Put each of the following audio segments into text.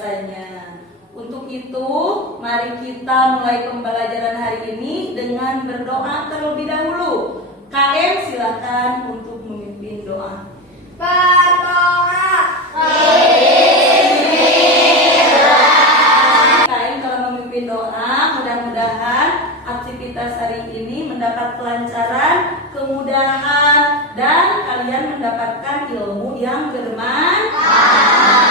bahasanya. Untuk itu, mari kita mulai pembelajaran hari ini dengan berdoa terlebih dahulu. KM silakan untuk memimpin doa. Berdoa. KM kalau memimpin doa, mudah-mudahan aktivitas hari ini mendapat kelancaran, kemudahan, dan kalian mendapatkan ilmu yang bermanfaat.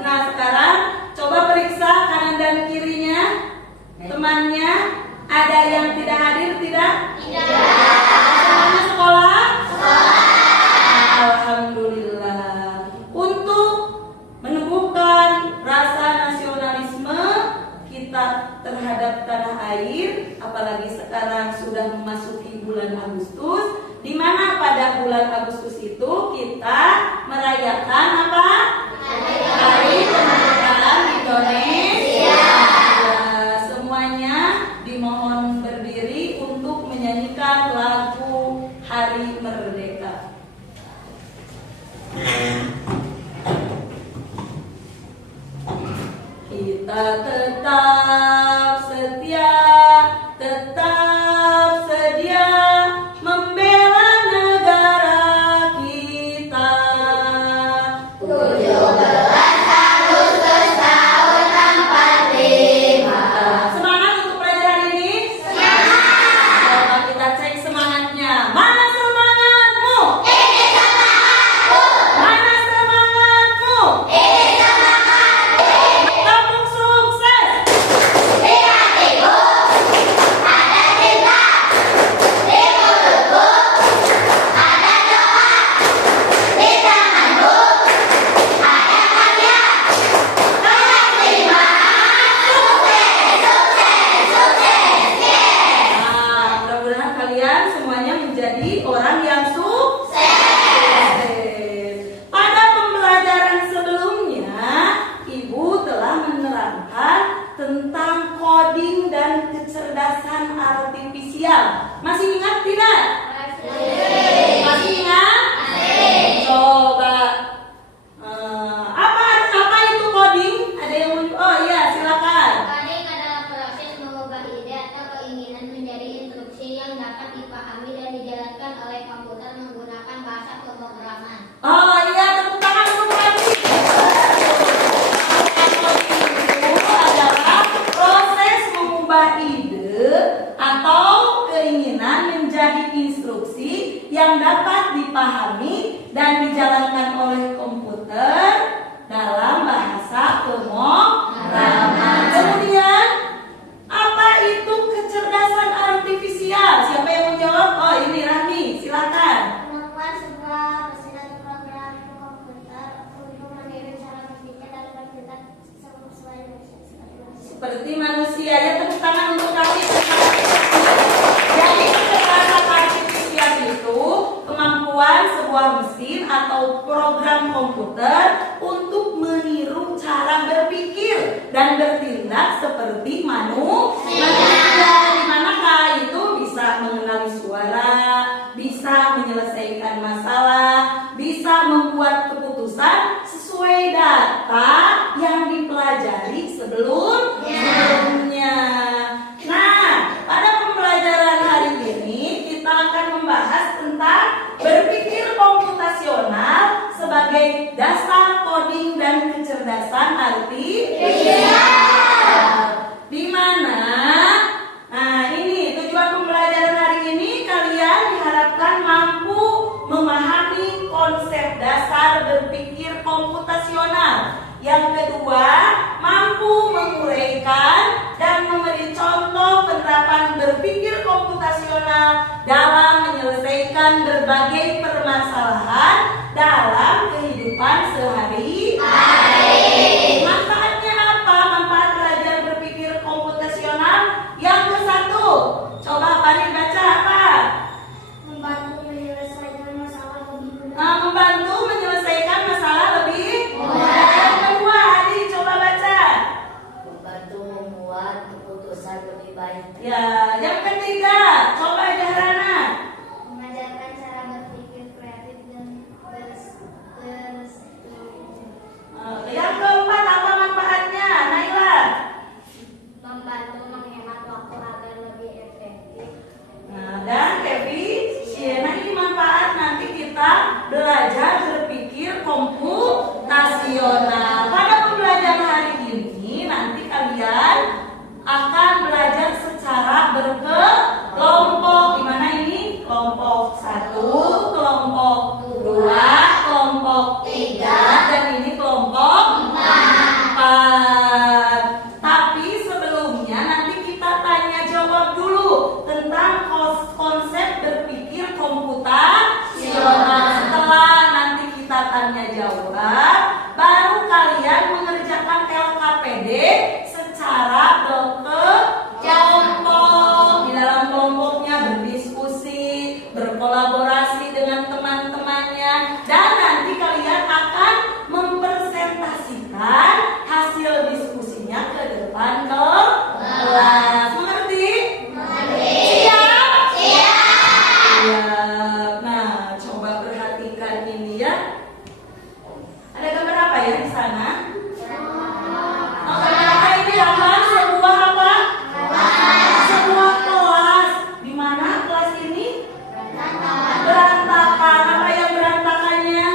Nah, sekarang coba periksa kanan dan kirinya. Temannya, ada yang tidak hadir tidak? Semuanya sekolah? Alhamdulillah. Untuk menumbuhkan rasa nasionalisme kita terhadap tanah air, apalagi sekarang sudah memasuki bulan Agustus, di mana pada bulan Agustus itu kita merayakan apa? Hari kemerdekaan Indonesia. Semuanya dimohon berdiri untuk menyanyikan lagu Hari Merdeka. Kita tetap setia, tetap sedia membela negara kita. 17 Agustus tahun 45. Semangat untuk pelajaran ini? Semangat. Coba kita cek semangatnya. Mana semangatmu? Ini semangatku. Mana semangatmu? Ini semangatku. Kampung sukses. Di hatiku ada cinta, di mulutku ada doa, di tanganku ada karya. Kelas 5 sukses, sukses, sukses, yes. Nah, mudah-mudahan kalian semuanya menjadi orang yang sukses. Pada pembelajaran sebelumnya, Ibu telah menerangkan tentang coding dan kecerdasan artifisial. Masih ingat tidak? Masih ingat? Coba. Apa itu coding? Ada yang mau? Oh iya, silakan. Coding adalah proses mengubah ide atau keinginan menjadi instruksi yang dapat dipahami dan dijalankan oleh komputer menggunakan bahasa pemrograman. Oh iya, tepuk tangan untuk Randy. Coding itu adalah proses mengubah ide atau keinginan menjadi instruksi yang dapat dipahami dan dijalankan oleh komputer dalam bahasa pemrograman. Kemudian, apa itu kecerdasan artifisial? Siapa yang menjawab? Oh, ini Rahmi, silakan. Kemampuan sebuah mesin atau program komputer untuk meniru cara berpikir dan bertindak sesuai dengan Seperti manusia, ya tepuk tangan untuk kami. Jadi kecerdasan artifisial itu kemampuan sebuah mesin atau program komputer untuk meniru cara berpikir dan bertindak seperti manusia. Di manakah itu bisa mengenali suara, bisa menyelesaikan masalah, bisa membuat keputusan sesuai data yang dipelajari sebelumnya. Nah, pada pembelajaran hari ini kita akan membahas tentang berpikir komputasional sebagai dasar coding dan kecerdasan artifisial. Di mana? Nah, ini tujuan pembelajaran hari ini, kalian diharapkan mampu memahami konsep dasar berpikir komputasional. Yang kedua, mampu menguraikan dan memberi contoh penerapan berpikir komputasional dalam menyelesaikan berbagai permasalahan dalam kehidupan sehari-hari. Manfaatnya apa? Manfaat belajar berpikir komputasional. Yang ke satu, coba Fari baca apa? membantu menyelesaikan masalah lebih mudah. Membantu menyelesaikan masalah lebih mudah. Yang kedua, Adi coba baca. Membantu membuat keputusan lebih baik. Ya, yang ketiga, coba Jahrana. Mengajarkan cara berpikir mengerjakan LKPD secara berkelompok. Di dalam kelompoknya berdiskusi, berkolaborasi dengan teman-temannya, dan nanti kalian akan mempresentasikan hasil diskusinya ke depan kelas. Mengerti? Siap? Siap. Nah, coba perhatikan ini ya. Ada gambar apa ya di sana? Oh, gambar apa ini? Gambar sebuah apa? Sebuah kelas. Di mana kelas ini? Berantakan. Apa yang berantakannya?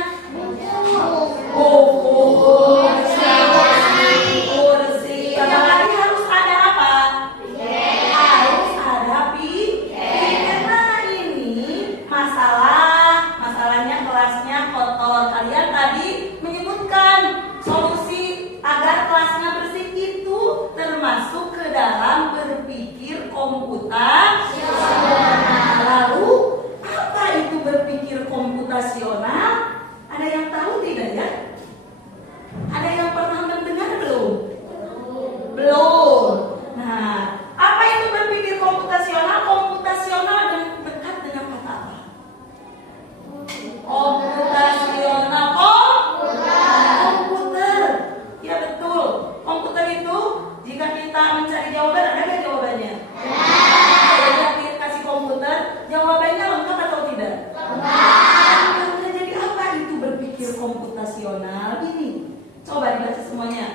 Kursi. Apalagi harus ada apa? Harus ada pikir. Nah, ini masalahnya kelasnya kotor. Kalian tadi menyebutkan solusi agar kelasnya bersih itu termasuk ke dalam berpikir komputasional. Lalu apa itu berpikir komputasional? Ada yang tahu tidak ya? Ada yang pernah mendengar belum? Belum. Nah, apa itu berpikir komputasional? Komputasional dekat dengan kata apa? Komputasional. Komputer. Ya betul. Komputer itu jika kita mencari jawaban, ada nggak jawabannya? Ada. Kita kasih komputer, jawabannya lengkap atau tidak? Lengkap. Jadi apa itu berpikir komputasional ini? Coba dibaca semuanya.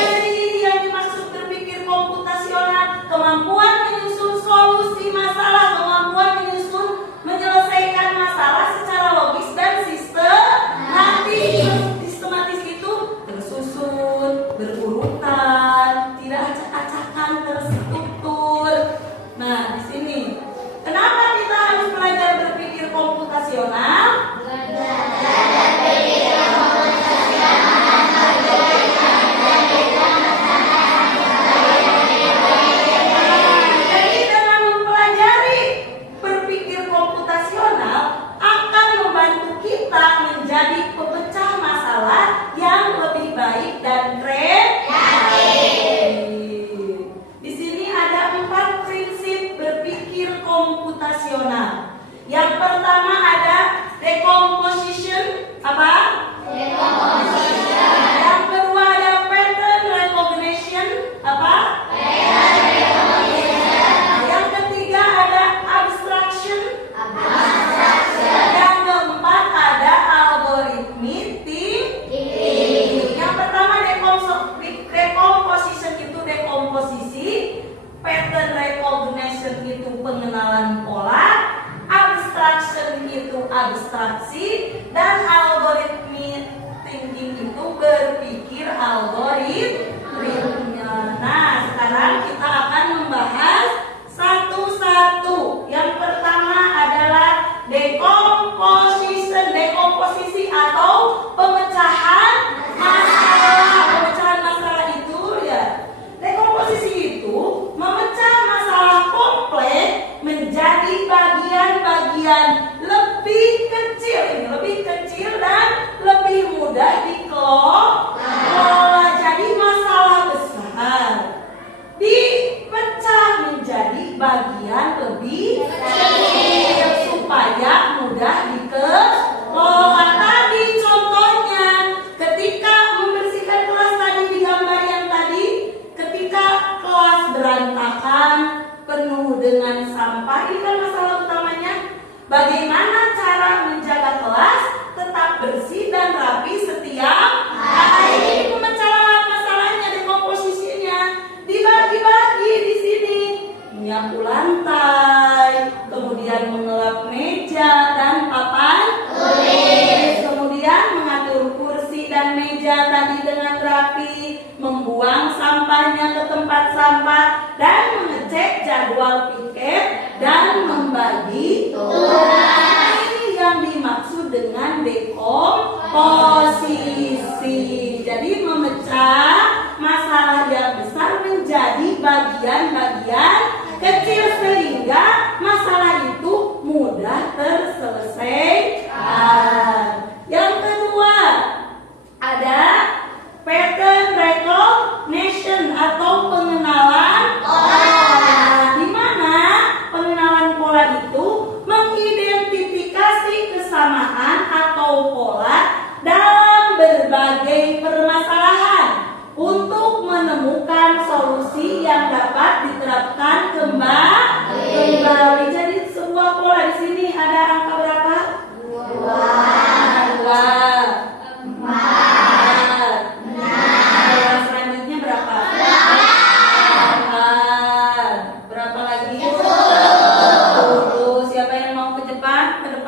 Jadi ini yang dimaksud berpikir komputasional, kemampuan menyusun solusi masalah, kemampuan menyelesaikan masalah secara logis dan sistematis. Sistematis itu tersusun, berurutan, tidak acak-acakan, terstruktur. Nah, di sini kenapa kita harus belajar berpikir komputasional? Jadi dengan mempelajari berpikir komputasional akan membantu kita menjadi pemecah masalah yang lebih baik dan kreatif. Di sini ada 4 prinsip berpikir komputasional. Yang pertama ada decomposition. Apa? Yang kedua ada pattern recognition. Apa? Yang ketiga ada abstraction. Yang keempat ada algoritmic thinking. Yang pertama decomposition itu dekomposisi, pattern recognition itu pengenalan pola, abstraction itu abstraksi, dan algoritmic thinking itu berpikir algoritmnya. Nah, sekarang kita akan membahas satu-satu. Yang pertama adalah decomposition. Dekomposisi atau pemecahan masalah. Pemecahan masalah itu ya. Dekomposisi itu memecah masalah kompleks menjadi bagian-bagian lebih kecil dan lebih mudah dikelola. Jadi masalah besar dipecah menjadi bagian lebih kecil supaya mudah dikelola. Tadi contohnya ketika membersihkan kelas tadi di gambar yang tadi, ketika kelas berantakan penuh dengan sampah, ini kan masalah utamanya. Bagaimana cara menjaga kelas tetap bersih dan rapi setiap hari? Pemecahan masalahnya, dekomposisinya dibagi-bagi di sini. Menyapu lantai, kemudian mengelap meja dan papan tulis, kemudian mengatur kursi dan meja tadi dengan rapi, membuang sampahnya ke tempat sampah, dan mengecek jadwal piket dan membagi tugas. Ini yang dimaksud dengan dekomposisi. Jadi memecah masalah yang besar menjadi bagian-bagian kecil sehingga masalah itu mudah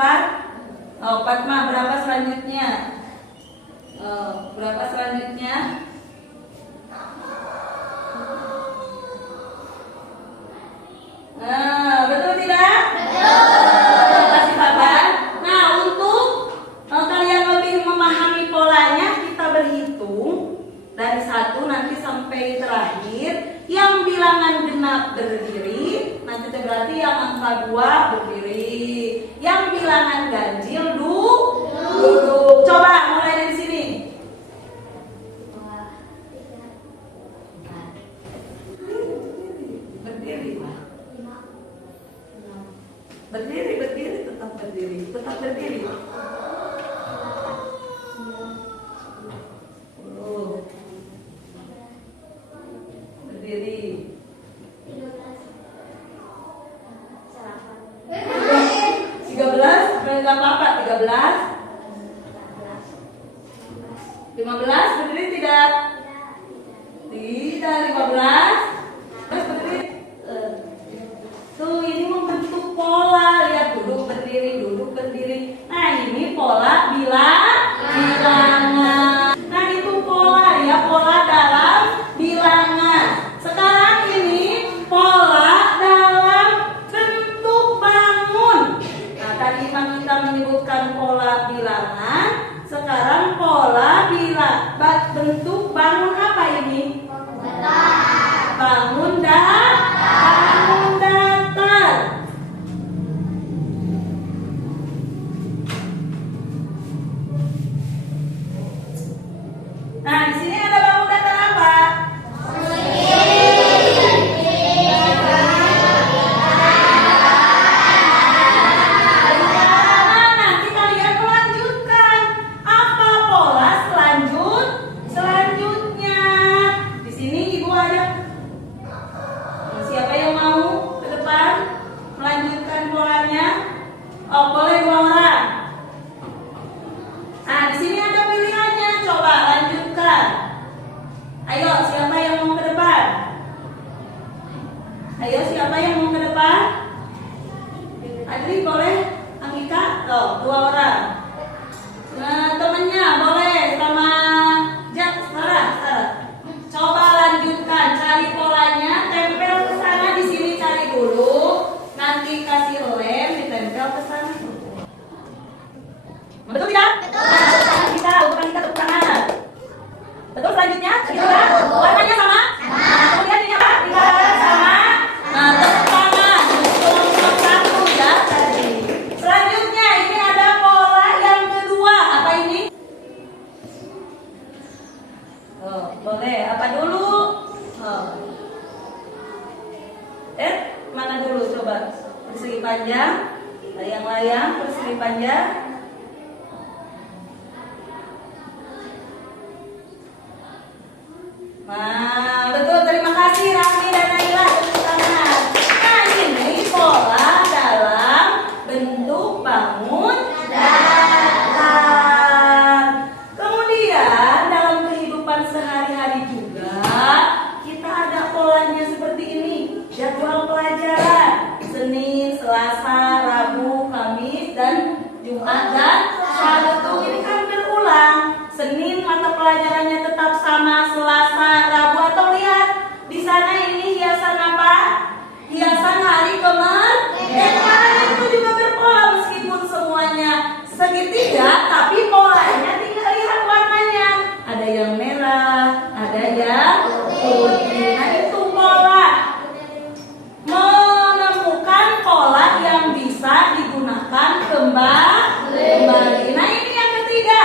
depan? Oh, Fatma, berapa selanjutnya? Berapa selanjutnya? Betul tidak? Terima kasih Papa. Nah, untuk kalian lebih memahami polanya, kita berhitung dari 1 nanti sampai terakhir. Yang bilangan genap berdiri, nanti itu berarti yang angka 2 berdiri. Yang bilangan ganjil duduk. Coba mulai dari sini. Berdiri, Pak. Berdiri, tetap berdiri. Berdiri. 13, enggak apa-apa, 13. 15 berdiri tidak? Tidak, 15. Terus berdiri. Tuh, ini membentuk pola. Lihat, duduk berdiri. Nah, ini pola bilangan. Nah, itu pola ya, pola dalam bilangan. Sekarang ini pola dalam bentuk bangun. Nah, tadi kita menyebutkan pola bilangan. Sekarang pola bentuk bangun apa ini? Bangun datar. Nah, di sini ada bangun datar apa? Nanti kalian melanjutkan. Apa pola selanjutnya? Di sini Ibu ada. Siapa yang mau ke depan melanjutkan polanya? Oh, boleh 2 orang. Nah, di sini ada pilihannya. Coba lanjutkan. Ayo, siapa yang mau ke depan? Adri boleh? Angika? Tuh, 2 orang. Nah, temennya boleh sama Sarah. Coba lanjutkan, cari polanya, tempel ke sana. Di sini cari dulu, nanti kasih lem, ditempel ke sana. Betul tidak? Kita tepuk tangan. Betul selanjutnya? Warnanya sama? Kemudian ini apa? Tinggal sama. Nah, tepuk tangan. Untuk 1 ya tadi. Selanjutnya ini ada pola yang kedua. Apa ini? Boleh. Apa dulu? Mana dulu? Coba. Persegi panjang. Layang-layang. Persegi panjang. Nah, betul. Terima kasih Rami dan Naila. Tepuk tangan. Nah, ini pola dalam bentuk bangun datar. Kemudian dalam kehidupan sehari-hari juga kita ada polanya seperti ini. Jadwal pelajaran Senin, Selasa, Rabu, Kamis, dan Jumat dan Sabtu. Ini kan berulang. Senin mata pelajarannya tetap sama, Selasa, Rabu, atau lihat di sana ini hiasan apa? Hiasan hari kemerdekaan. Itu juga berpola meskipun semuanya segitiga, tapi polanya tinggal lihat warnanya. Ada yang merah, ada yang putih. Nah, itu pola. Menemukan pola yang bisa digunakan kembali. Nah, ini yang ketiga.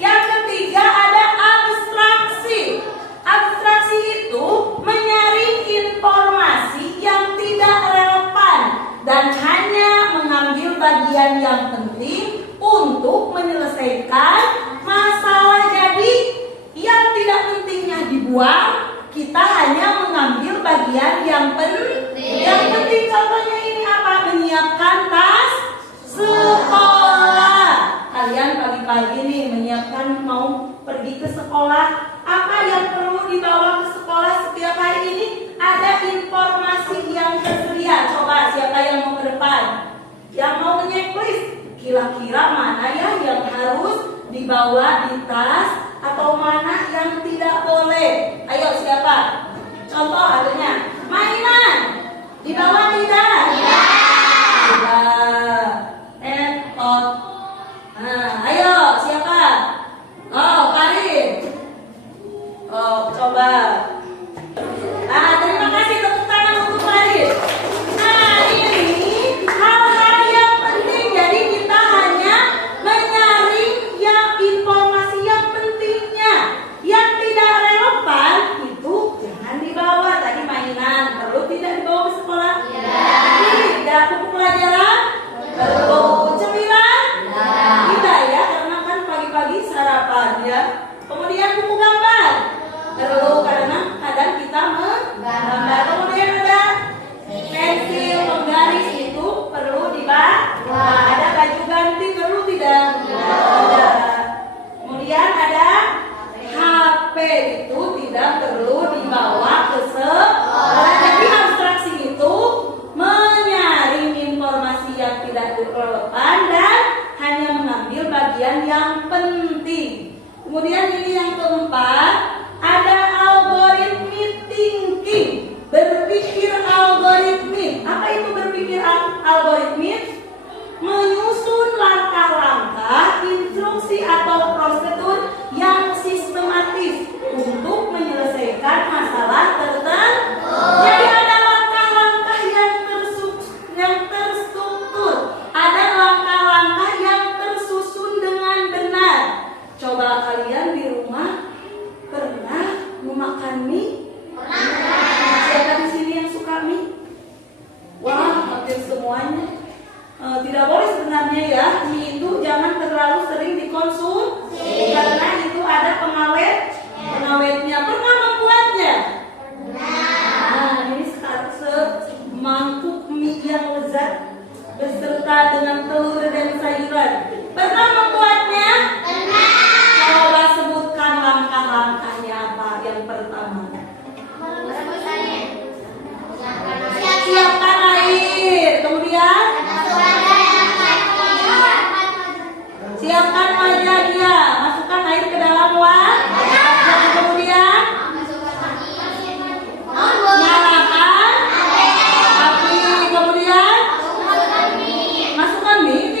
Yang ketiga ada abstraksi. Abstraksi itu menyaring informasi yang tidak relevan dan hanya mengambil bagian yang penting untuk menyelesaikan masalah. Jadi yang tidak pentingnya dibuang, kita hanya mengambil bagian yang penting. Yang penting contohnya ini apa? Menyiapkan tas sekolah. Kalian pagi-pagi nih menyiapkan mau pergi ke sekolah. Apa yang perlu dibawa ke sekolah setiap hari ini? Ada informasi yang tersedia. Coba siapa yang mau ke depan? Yang mau nge-checklist Kira-kira mana ya yang harus dibawa di tas atau mana yang tidak boleh? Ayo siapa? Contoh adanya mainan dibawa tidak? Tidak. Pot. Nah, ayo siapa? Oh, Karin. Oh, coba. Nah, terima kasih tepuk tangan untuk Karin. Nah, ini hal-hal yang penting. Jadi kita hanya menyaring yang informasi yang pentingnya. Yang tidak relevan itu jangan dibawa. Tadi mainan perlu tidak dibawa ke sekolah? Tidak. Buku pelajaran? Perlu. Cemilan? Tidak ya, karena kan pagi-pagi sarapan ya. Kemudian buku gambar perlu karena kadang kita menggambar. Kemudian ada pensil, penggaris itu perlu dibawa. Ada baju ganti perlu tidak? Ada. Kemudian ada HP itu tidak perlu dibawa ke sekolah. Jadi abstraksi itu menyaring informasi yang tidak relevan dan hanya mengambil bagian yang penting. Kemudian ini yang keempat, ada algoritmik thinking, berpikir algoritmik. Apa itu berpikir algoritmik? Menyusun langkah-langkah, instruksi atau prosedur yang sistematis untuk menyelesaikan masalah tertentu. Jadi ada langkah-langkah yang terstruktur, ada langkah-langkah yang tersusun dengan benar. Coba kalian di rumah pernah memakan mie? Siapa di sini yang suka mie? Wah, hampir semuanya. Tidak boleh sebenarnya ya, mie itu jangan terlalu sering dikonsumsi karena itu ada pengawetnya. Pernah membuatnya? Nah, ini semangkuk mie yang lezat beserta dengan telur dan sayuran. Pernah membuatnya? Coba sebutkan langkah-langkahnya apa yang pertama. Siapkan air, kemudian siapkan wajan dia, masukkan air ke dalam wajan, kemudian nyalakan api, kemudian masukkan mie,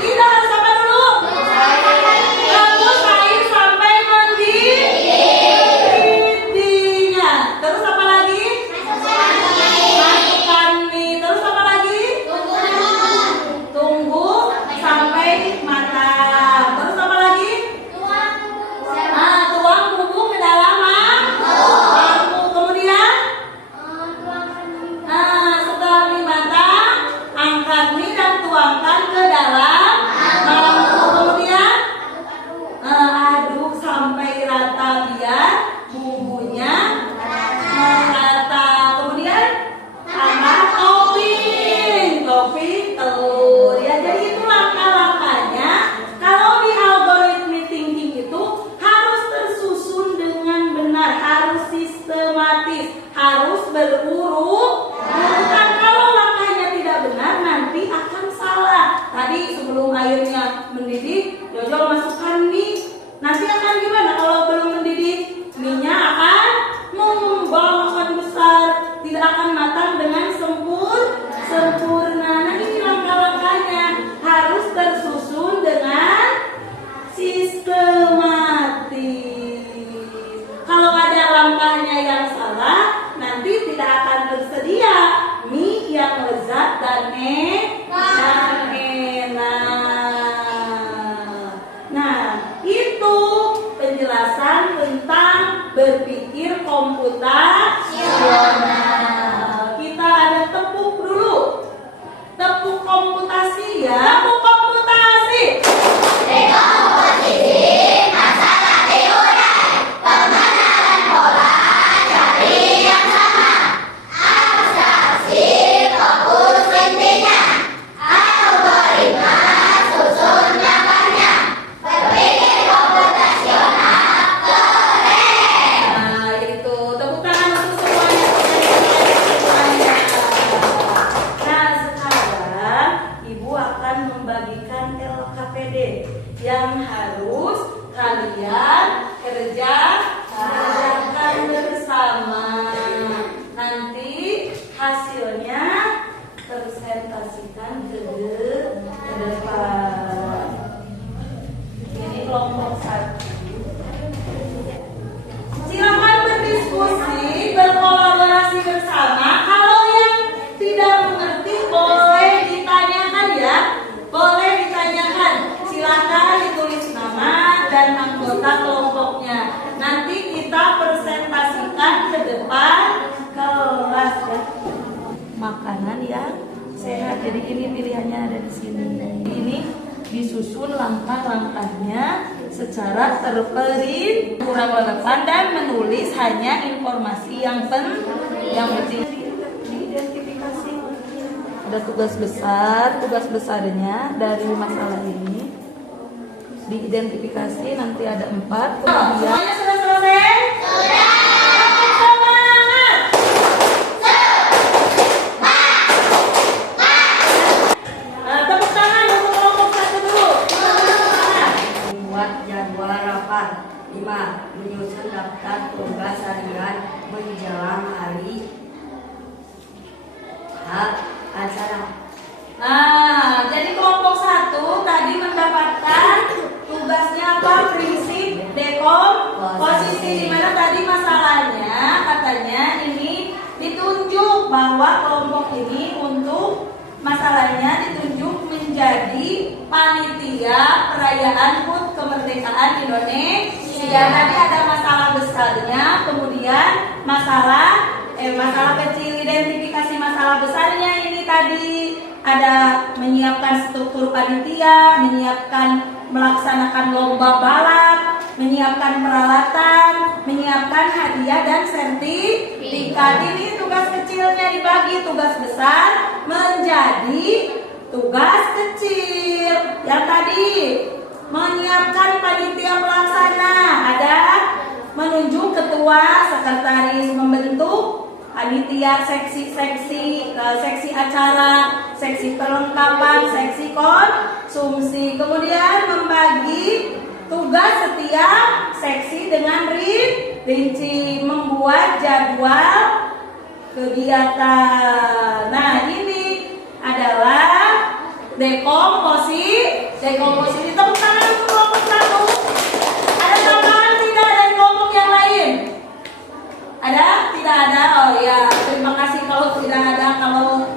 tidak harus apa dulu? Rebus air sampai mendidihnya. Terus apa lagi? Masukkan mie. Terus apa lagi? Tunggu sampai matang. Terus apa lagi? Tuang bumbu ke dalam mangkuk. Kemudian setelah mie matang, angkat mie dan tuangkan ke dalam mangkuk. Kemudian aduk sampai rata biar bumbunya merata. Kemudian tambah topping telur ya. Jadi itu langkah-langkahnya. Kalau di algoritmik thinking itu harus tersusun dengan benar, harus sistematis, harus berurutan. Kalau langkahnya tidak benar nanti akan salah. Tadi sebelum airnya mendidih, Jojo masukkan mie. Nanti akan gimana kalau belum mendidih? Mie-nya akan membau, akan besar, tidak akan matang dengan sempurna. Nah, ini langkah-langkahnya harus tersusun dengan sistematis. Kalau ada langkahnya yang salah, nanti tidak akan tersedia mie yang lezat dan enak. Nah, itu penjelasan tentang berpikir komputasional. Kita ada tepuk dulu. Tepuk komputasi ya. Tepuk komputasi. Masalah diurai, pengenalan pola, cari yang sama. Abstraksi, fokus intinya. Algoritma, susun langkahnya. Berpikir komputasional, keren. Nah, itu tepuk tangan untuk semuanya. Nah, sekarang Ibu akan yang harus kalian kerjakan bersama. Nanti hasilnya presentasikan ke depan. Ini kelompok 1. Silakan berdiskusi, berkolaborasi bersama. Kalau yang tidak mengerti boleh ditanyakan ya. Boleh ditanyakan. Silakan ditulis nama dan anggota kelompoknya. Nanti kita presentasikan ke depan kelas ya. Makanan yang sehat. Jadi ini pilihannya ada di sini. Ini disusun langkah-langkahnya secara terperinci, kurang relevan dan menulis hanya informasi yang penting. Diidentifikasi. Ada tugas besarnya dari masalah ini. Diidentifikasi nanti ada 4. Semuanya sudah selesai? Sudah. Jadwal rapat 5. Menyusun daftar tugas harian menjelang hari acara. Nah, jadi kelompok 1 tadi mendapatkan tugasnya apa? Prinsip dekomposisi. Di mana tadi masalahnya katanya ini ditunjuk bahwa kelompok ini untuk masalahnya ditunjuk menjadi panitia perayaan HUT kemerdekaan Indonesia. Tadi ada masalah besarnya, kemudian masalah kecil. Identifikasi masalah besarnya ini tadi ada menyiapkan struktur panitia, melaksanakan lomba balap, menyiapkan peralatan, menyiapkan hadiah dan sertifikat. Ini tugas kecilnya dibagi, tugas besar menjadi tugas kecil. Yang tadi menyiapkan panitia pelaksana, ada menunjuk ketua, sekretaris, membentuk panitia, seksi acara, seksi perlengkapan, seksi konsumsi. Kemudian membagi tugas setiap seksi dengan rinci, membuat jadwal kegiatan. Nah, ini adalah dekomposisi. Tepuk tangan untuk kelompok 1. Ada tambahan tidak dari kelompok yang lain? Ada? Tidak ada? Oh ya, terima kasih kalau tidak ada. Kalau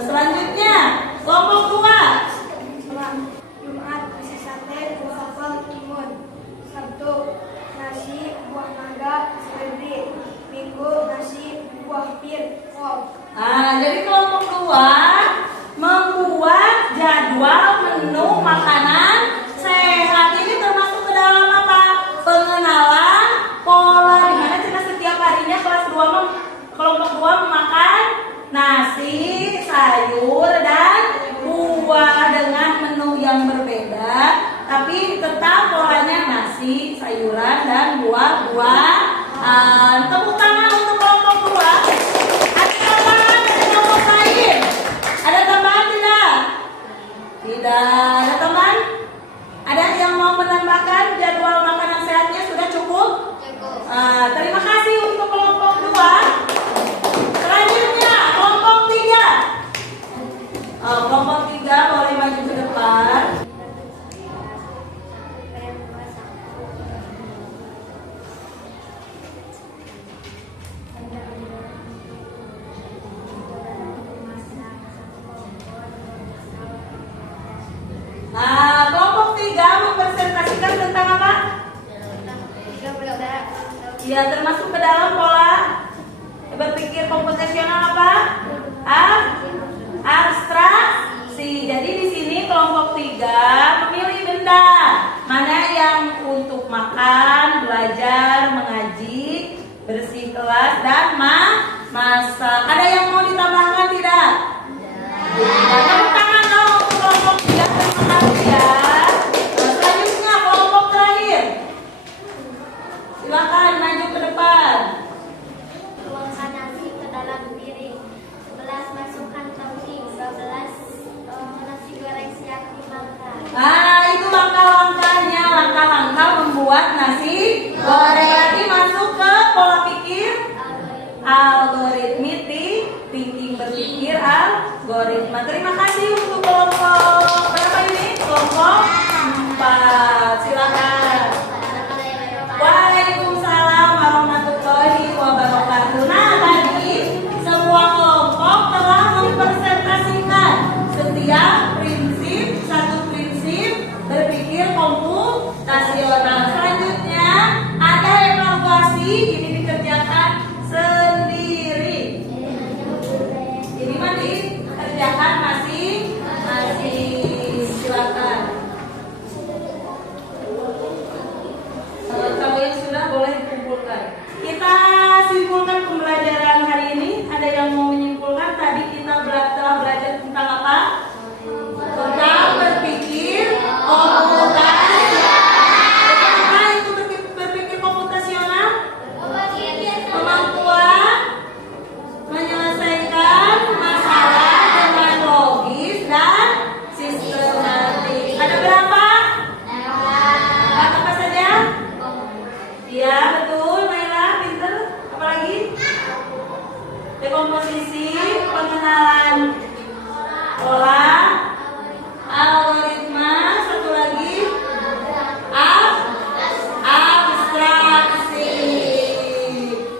selanjutnya kelompok 2. Jumat nasi sate, buah apel, timun. Sabtu nasi, buah mangga, seledri. Minggu nasi, buah pir, kol. Nah, jadi kelompok 2 membuat jadwal menu makanan sehat. Ini termasuk ke dalam apa? Pengenalan pola, di mana kita setiap harinya kelompok 2 memakan nasi, sayur dan buah dengan menu yang berbeda, tapi tetap polanya nasi, sayuran dan buah-buahan. Tepuk tangan untuk kelompok 2. Ada tambahan dari kelompok lain? Ada tambahan tidak? Tidak ada tambahan? Ada yang mau menambahkan jadwal makanan sehatnya sudah cukup? Terima kasih untuk kelompok 2. Selanjutnya kelompok 3. Kelompok 3 boleh maju ke depan. Nah, kelompok 3 mempresentasikan tentang apa? Ya, termasuk ke dalam pola berpikir komputasional apa? Abstraksi. Jadi di sini kelompok 3 memilih benda mana yang untuk makan, belajar, mengaji, bersih kelas dan masak. Ada yang mau ditambahkan tidak? Tepuk tangan dong untuk kelompok 3. Terima kasih ya. Selanjutnya kelompok terakhir. Silakan maju ke depan. Tuangkan nasi ke dalam piring. 11 masukkan topping. 12 nasi goreng siap dimakan. Nah, itu langkah nasi goreng. Berarti masuk ke pola pikir algoritmik, thinking berpikir algoritma. Terima kasih untuk kelompok berapa ini? Kelompok 4. Silakan. Waalaikumsalam warahmatullahi wabarakatuh. Nah, tadi semua kelompok telah mempresentasikan setiap satu prinsip berpikir komputasional. Selanjutnya ada evaluasi, ini dikerjakan sendiri. Ini mah dikerjakan masing-masing. Silakan. Kalau yang sudah boleh dikumpulkan. Kita simpulkan pembelajaran hari ini. Ada yang mau menyimpulkan? Tadi kita telah belajar tentang apa? Tentang berpikir komputasional. Apa itu berpikir komputasional? Kemampuan menyelesaikan masalah dengan logis dan sistematik. Ada berapa? Apa saja? Iya, betul. Naila, pinter. Apa lagi? Dekomposisi, pengenalan pola, algoritma, satu lagi abstraksi.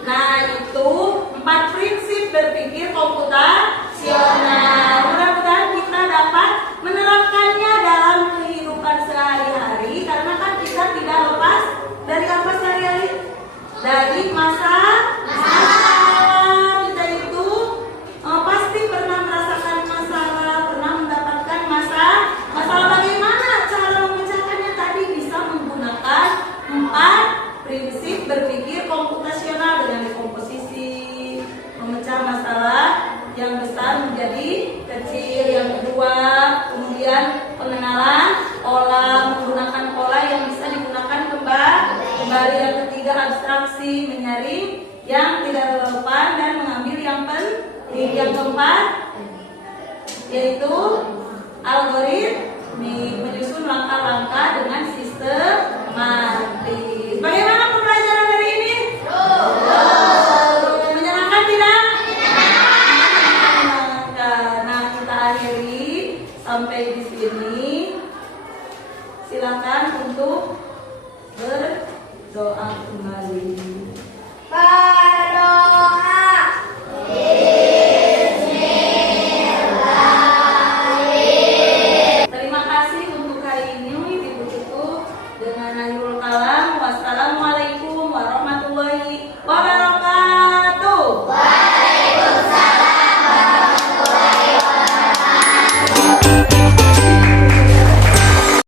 Nah, itu 4 prinsip berpikir komputasional. Mudah-mudahan kita dapat menerapkannya dalam kehidupan sehari-hari, karena kan kita tidak lepas dari apa sehari-hari? Dari kita itu pasti pernah merasakan masalah, pernah mendapatkan masalah. Bagaimana cara memecahkannya? Tadi bisa menggunakan 4 prinsip berpikir komputasional dengan dekomposisi, memecah masalah yang besar menjadi kecil. Yang kedua, kemudian pengenalan pola, menggunakan pola yang bisa digunakan kembali. Yang ketiga, abstraksi, menyaring yang tidak relevan dan mengambil yang penting. Yang keempat, yaitu algoritmik, menyusun langkah-langkah dengan sistematis. Bagaimana pembelajaran hari ini? Menyenangkan tidak? Menyenangkan. Nah, kita akhiri sampai di sini. Silakan untuk berdoa kembali.